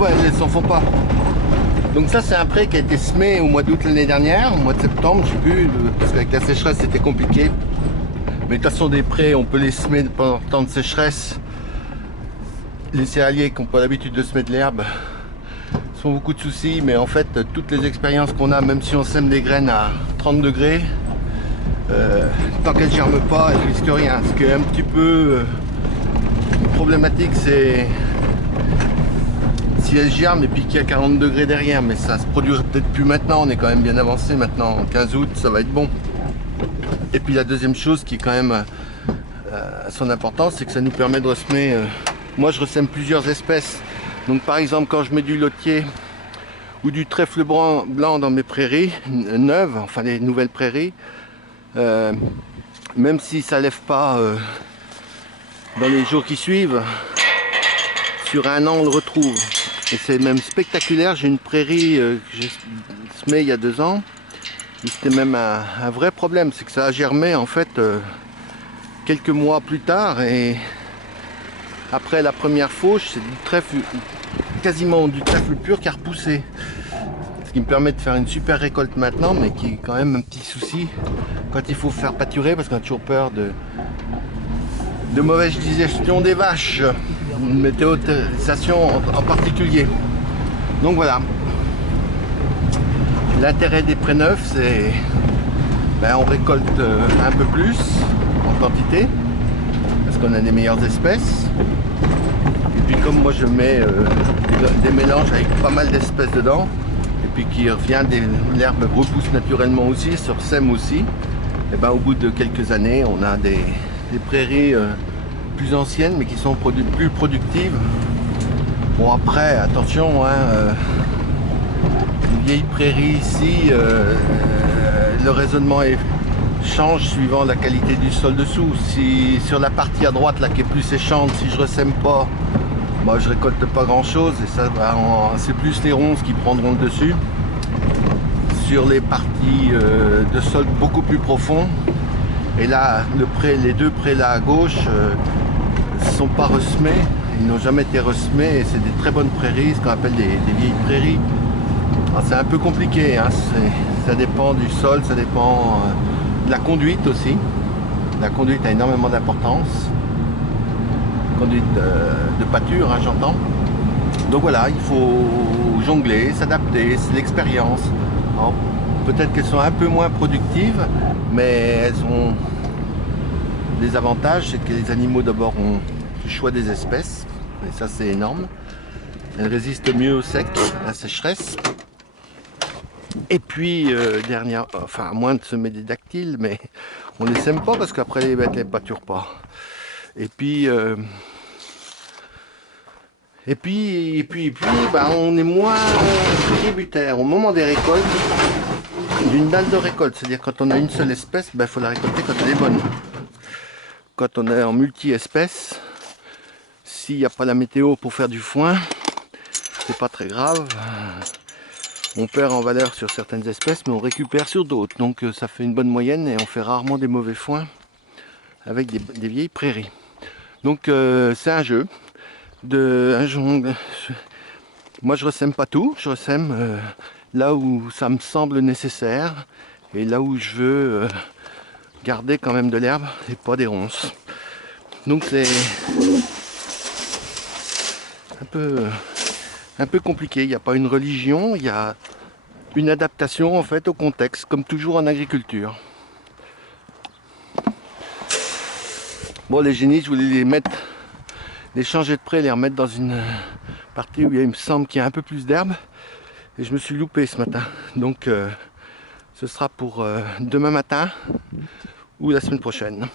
bah, elles s'en font pas. Donc ça c'est un pré qui a été semé au mois d'août l'année dernière, au mois de septembre, je sais plus, parce qu'avec la sécheresse c'était compliqué. Mais de toute façon des prés on peut les semer pendant le temps de sécheresse. Les céréaliers qui n'ont pas l'habitude de semer de l'herbe sont beaucoup de soucis, mais en fait toutes les expériences qu'on a, même si on sème des graines à 30 degrés, tant qu'elles ne germent pas, elles risquent rien. Ce qui est un petit peu problématique, c'est si elles germent et puis qu'il y a 40 degrés derrière, mais ça se produira peut-être plus maintenant, on est quand même bien avancé maintenant, en 15 août ça va être bon. Et puis la deuxième chose qui est quand même à son importance, c'est que ça nous permet de ressemer, moi je ressème plusieurs espèces, donc par exemple quand je mets du lotier ou du trèfle blanc dans mes prairies neuves, enfin les nouvelles prairies, même si ça lève pas dans les jours qui suivent, sur un an on le retrouve. Et c'est même spectaculaire. J'ai une prairie que j'ai semée il y a 2 ans. C'était même un vrai problème. C'est que ça a germé en fait quelques mois plus tard. Et après la première fauche, c'est du trèfle, quasiment du trèfle pur qui a repoussé. Ce qui me permet de faire une super récolte maintenant, mais qui est quand même un petit souci quand il faut faire pâturer, parce qu'on a toujours peur de mauvaise digestion des vaches, météorisation en particulier. Donc voilà, l'intérêt des prés neufs, c'est on récolte un peu plus en quantité parce qu'on a des meilleures espèces, et puis comme moi je mets des mélanges avec pas mal d'espèces dedans, et puis qui revient, l'herbe repousse naturellement aussi, se sème aussi, et au bout de quelques années on a des prairies plus anciennes mais qui sont plus productives. Bon après attention, une vieille prairie ici, le raisonnement change suivant la qualité du sol dessous. Si sur la partie à droite là qui est plus séchante, si je ressème pas, je récolte pas grand chose, et ça c'est plus les ronces qui prendront le dessus. Sur les parties de sol beaucoup plus profond, et là les deux prés là à gauche sont pas ressemés, ils n'ont jamais été ressemés, et c'est des très bonnes prairies, ce qu'on appelle des vieilles prairies. C'est un peu compliqué, ça dépend du sol, ça dépend de la conduite aussi. La conduite a énormément d'importance, conduite de pâture, j'entends. Donc voilà, il faut jongler, s'adapter, c'est l'expérience. Peut-être qu'elles sont un peu moins productives, mais elles ont des avantages, c'est que les animaux d'abord ont le choix des espèces, et ça c'est énorme. Elles résistent mieux au sec, à la sécheresse. Et puis à moins de semer des dactyles, mais on les sème pas parce qu'après les bêtes les pâturent pas. Et puis on est moins tributaire au moment des récoltes d'une dalle de récolte. C'est-à-dire quand on a une seule espèce, il faut la récolter quand elle est bonne. Quand on est en multi-espèces, s'il n'y a pas la météo pour faire du foin, c'est pas très grave. On perd en valeur sur certaines espèces, mais on récupère sur d'autres. Donc ça fait une bonne moyenne, et on fait rarement des mauvais foins avec des vieilles prairies. Donc c'est un jeu. Moi je ressème pas tout, je ressème là où ça me semble nécessaire, et là où je veux garder quand même de l'herbe et pas des ronces. Donc c'est un peu compliqué. Il n'y a pas une religion, il y a une adaptation en fait au contexte, comme toujours en agriculture. Bon, les génisses, je voulais les changer de près, les remettre dans une partie où il me semble qu'il y a un peu plus d'herbe, et je me suis loupé ce matin. Donc ce sera pour demain matin ou la semaine prochaine.